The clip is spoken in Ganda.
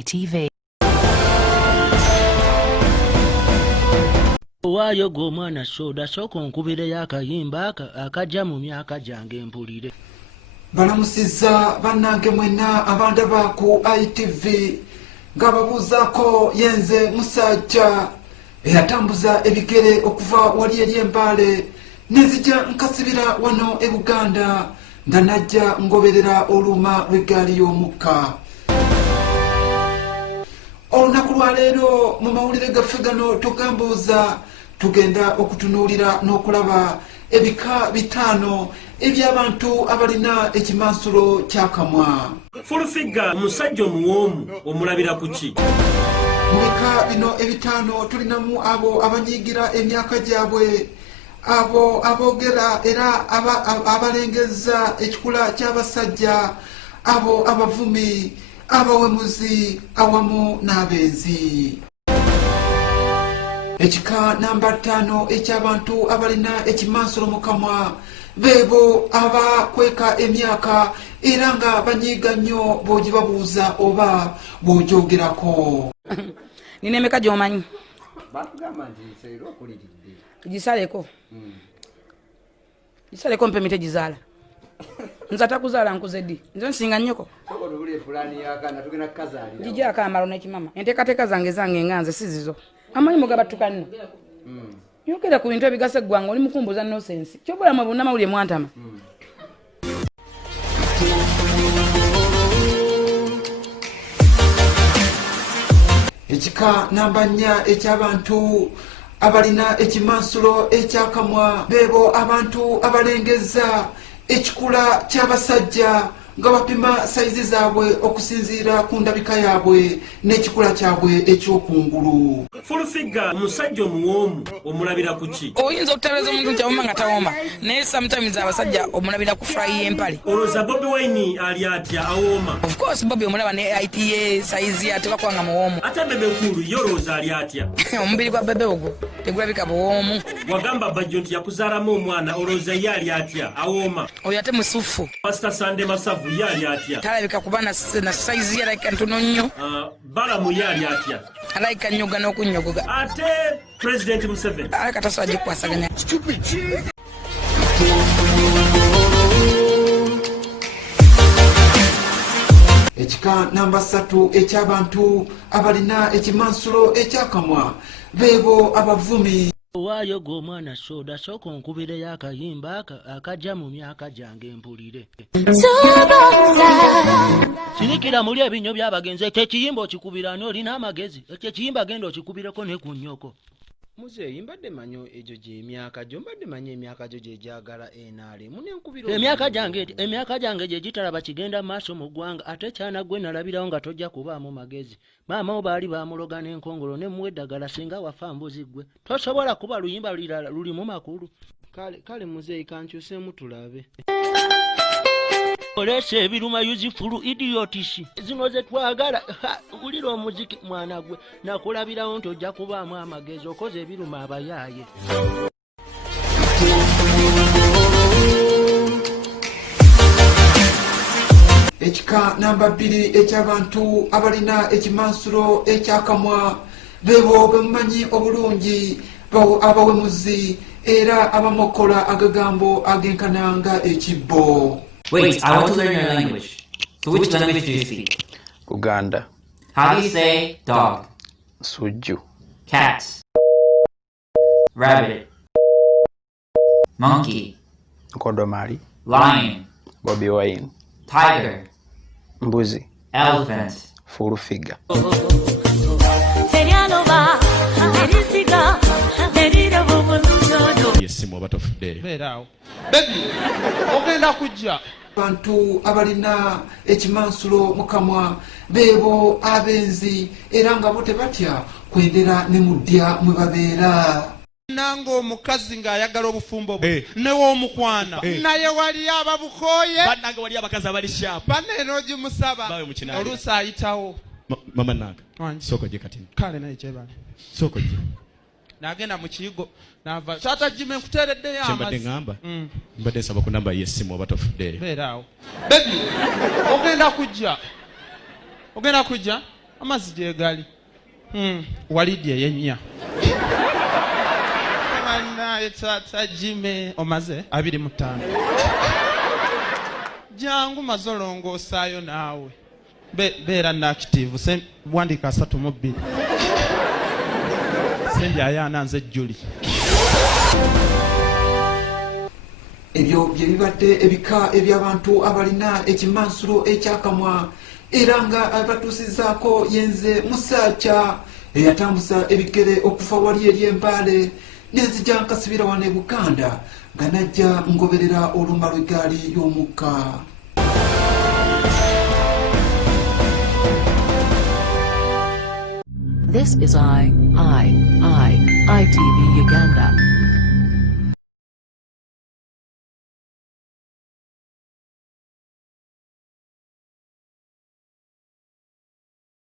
ITV. Waayo gw'omwana soda sooka onkubireyo akayimba akajja mu myaka gyange mpulire. Balamusizza bannange mwenna abandaba ku ITV nga babuuzaako yenze musajja eyatambuza ebigere okuva wali eri Mbale nenzija nkasibira wano e Uganda nga najja ngoberera oluma lw'eggaali y'omukka. Olunaku lwa leero mu mawulire gaffe gano tugambuuza tugenda okutunuulira n'okulaba ebika bitaano eby'abantu abalina ekimansulo ky'akamwa. Fulufiga omusajja omuwoomu omulabira ku ki? Mu bika bino ebitaano tulinamu abo abanyiigira emyaka gyabwe, abo aboogera era abalengezza ekikula ky'abasajja, abo abavumi, abawemuzi awamu n'abenzi. Ekika namba 5 eky'abantu abalina ekimansulo mu kamwa beebo abakweka emyaka era nga banyiiga nnyo bw'ogibabuuza oba bw'ogyogerako. Nina emeka gy'omanyi? Bakugamba nti nseera okuliridde. Gisaleko. Gisaleko mpe mite gizaala. Nza takuzaala nkuze ddi. Nze nsinga nnyoko. Soko tubule pulaani y'akaana tugenda kukazaalira. Gijjaako amalo n'ekimama. Enteekateeka zange enganze si zizo. Amanyi mugabattuka nno. Yogera ku bintu ebigasa eggwanga oli mukumbuza nosensi. Ky'obulamu bunnamawulire mwantama. Ekika namba 4 eky'abantu abalina ekimansulo eky'akamwa beebo abantu abalengezza ekikula ky'abasajja nga bapima sayizi zaabwe okusinziira ku ndabika yaabwe n'ekikula kyabwe eky'okungulu. Fulufiga omusajja omuwoomu omulabira ku ki? Oyinza okutereeza omuntu nkyawoma nga tawoma naye sometimes abasajja omulabira ku furayi y'empale. Olowooza Bobi Wine ali atya awooma? Of course Bobi omulaba ne ITA sayizi ate bakwanga muwoomu. Ate Bebe Kulu ye olowooza ali atya? Omubiri gwa Bebe ogwo tegulabika buwoomu. Wagamba Bajjo nti yakuzaalamu omwana olowooza ye ali atya awooma? Oyo ate musufu. Pastor Sande Masavu ye ali atya? Talabika kuba na sayizi alayika ntono nnyo. Balamu ye ali atya? Alayika nnyoga n'okunnyogoga. Ate President Museveni aleka tasobola gikwasaganya. Ekika namba 3 eky'abantu abalina ekimansulo eky'akamwa beebo abavumi. Waayo gw'omwana soda sooka onkubireyo akayimba akajja mu myaka gyange mpulire. Sirikira muli ebinyo by'abagenzi ekyo ekiyimba okikubira n'olina amagezi ekyo ekiyimba genda okikubireko ne ku nnyoko. Muzeeyi mbadde manyo egyo gy'emyaka gyo mbadde manyi emyaka gyo gye gyagala enaale munenkubira emyaka gyange gye gitalaba kigenda maaso mu ggwanga ate kyana gwe nalabirawo nga tojja kubaamu magezi. Maama wo baali baamuloga n'enkongolo ne muwa eddagala singa wafa mbuzi ggwe tosobola kuba luyimba lulala lulimu makulu. Kale muzeeyi kankyuseemu tulabe. Olese ebiruma yuzifulu idiotisi zino ze twagala ulira omuziki mwana gwe nakulabirawo nti ojja kubaamu amagezi okoze ebiruma abayaaye. Ekika namba 2 eky'abantu abalina ekimansulo eky'akamwa beebo bemumanyi obulungi abawemuzi era abamokola agagambo agenkananga ekibbo. Wait, I want to learn your language. So which language do you speak? Uganda. How do you say dog? Suju. Cat. Rabbit. Monkey. Kodomari. Lion. Bobi Wine. Tiger. Mbuzi. Elephant. Fulufiga. Yes, what of day. Baby, ogenda kujja. Abantu abalina ekimansulo mu kamwa beebo abenzi era nga bo tebatya kwendera ne muddya mwe babeera. Nango omukazi ng'ayagala obufumbo bwe new'omukwana naye wali ababukooye bannange wali abakazi abali shapu baneno ogimusaba oluusi ayitawo mama nange sooka gye kati kale naye kyebale sooka gye n'agenda mu kiyigo n'ava taata jime nkuteereddeyo amazzi kyembadde ngamba mbadde nsaba ku namba y'essimu oba tofuddeeyo beera awo bebi ogenda kujja amazzi gye gali walidye yennya naye taata jime omaze 25 jangu maze olongoosaayo naawe beera naactive wandika 32 sendi ayaana nze Juli. ebyo bye bibadde ebika eby'abantu abalina ekimansulo ekyakamwa era nga abatuusizaako yenze Musaacha eyatambuza ebigere okuva wali eri Embaale nenzija nkasibira wano e Buganda nga najja ngoberera oluma lw'eggaali y'omukka. This is ITV Uganda.